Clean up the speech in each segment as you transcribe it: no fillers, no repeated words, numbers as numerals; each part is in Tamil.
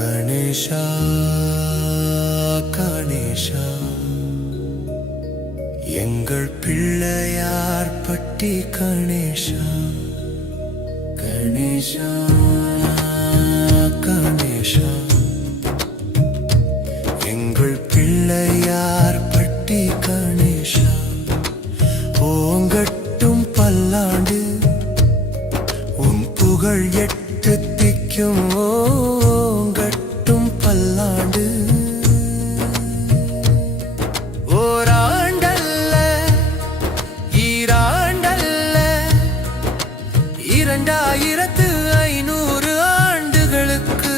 கணேஷா கணேஷா எங்கள் பிள்ளையார் பட்டி கணேஷா கணேஷா கணேஷா எங்கள் பிள்ளையார் பட்டி கணேஷா ஓங்கட்டும் பல்லாண்டு உன் புகழ் எட்டு திக்கும் ஓங்கட்டும் பல்லாண்டு ஓராண்டல்ல ஈராண்டல்ல 2500 ஆண்டுகளுக்கு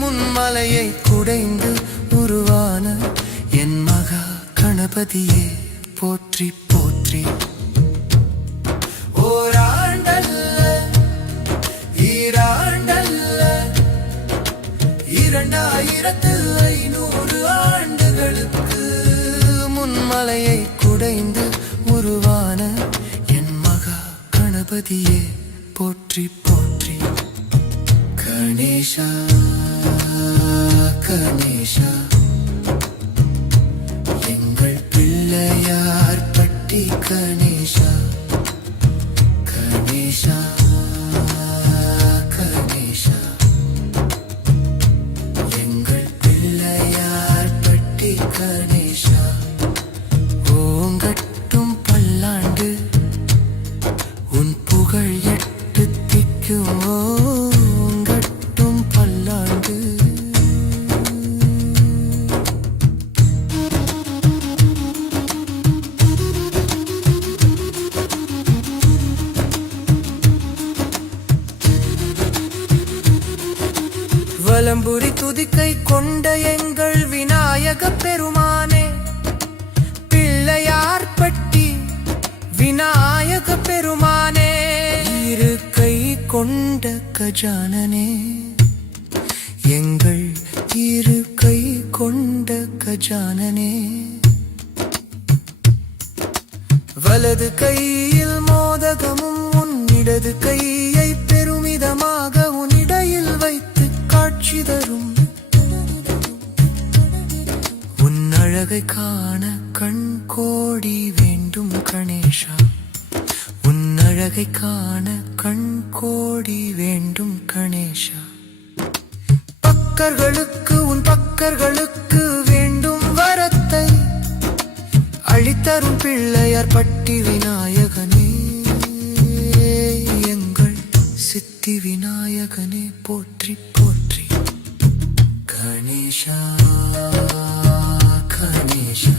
முன்மலையை குடைந்து உருவான என் மகா கணபதியே போற்றி போற்றி ஓராண்டல்ல ஈராண்டல்ல 2500 ஆண்டுகளுக்கு முன்மலையை குடைந்து உருவான என் மகா கணபதியே போற்றி போற்றி கணேஷா கணேஷா எங்கள் பிள்ளையார் பட்டி கணேஷா கணேஷா கணேஷா எங்கள் பிள்ளையார் பட்டி கணேஷா ஓங்கட்டும் பல்லாண்டு உன் புகழ் எட்டு திக்கும் ஓங்கட்டும் பல்லாண்டு வலம்புரி துதிக்கை கொண்ட எங்கள் விநாயக பெருமானே பிள்ளையார் பட்டி விநாயக பெருமானே இரு கை கொண்ட கஜானனே எங்கள் இரு கை கொண்ட கஜானனே வலது கையில் மோதகமும் உன் இடது கையை பெருமிதமாக உன் இடையில் வைத்து காட்சி தரும் உன் அழகை காண கண் கோடி வேண்டும் கணேஷா உன் அழகை காண கண் கோடி வேண்டும் கணேஷா பக்கர்களுக்கு உன் பக்கர்களுக்கு வேண்டும் வரத்தை அளித்தரும் பிள்ளையார் பட்டி விநாயகனே எங்கள் சித்தி விநாயகனே போற்றி போற்றி கணேஷா கணேஷா